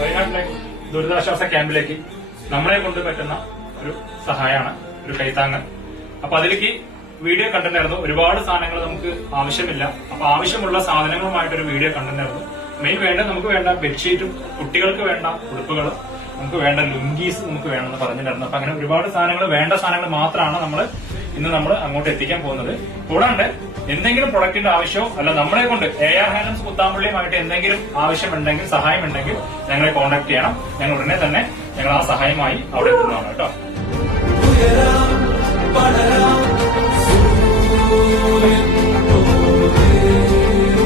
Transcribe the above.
വയനാട്ടിലെ ദുരിതാശ്വാസ ക്യാമ്പിലേക്ക് നമ്മളെ കൊണ്ട് പറ്റുന്ന ഒരു സഹായമാണ്, ഒരു കൈത്താങ്ങ്. അപ്പൊ അതിലേക്ക് വീഡിയോ കണ്ടിട്ടുണ്ടായിരുന്നു. ഒരുപാട് സാധനങ്ങൾ നമുക്ക് ആവശ്യമില്ല. അപ്പൊ ആവശ്യമുള്ള സാധനങ്ങളുമായിട്ടൊരു വീഡിയോ കണ്ടിട്ടുണ്ടായിരുന്നു. മെയിൻ നമുക്ക് വേണ്ട ബെഡ്ഷീറ്റും, കുട്ടികൾക്ക് വേണ്ട ഉടുപ്പുകളും, നമുക്ക് വേണ്ട ലുങ്കീസ് നമുക്ക് വേണമെന്ന് പറഞ്ഞിട്ടുണ്ടായിരുന്നു. അപ്പൊ അങ്ങനെ ഒരുപാട് സാധനങ്ങൾ, വേണ്ട സാധനങ്ങൾ മാത്രമാണ് ഇന്ന് നമ്മൾ അങ്ങോട്ട് എത്തിക്കാൻ പോകുന്നത്. കൂടാണ്ട് എന്തെങ്കിലും പ്രൊഡക്റ്റിന്റെ ആവശ്യമോ അല്ല നമ്മളെ കൊണ്ട് AR ഹാൻഡ്ലൂംസ് കുത്താമ്പള്ളിയുമായിട്ട് എന്തെങ്കിലും ആവശ്യമുണ്ടെങ്കിൽ, സഹായമുണ്ടെങ്കിൽ ഞങ്ങളെ കോൺടാക്ട് ചെയ്യണം. ഞങ്ങൾ ഉടനെ തന്നെ ഞങ്ങൾ ആ സഹായമായി അവിടെ എത്തുന്നതാണ് കേട്ടോ.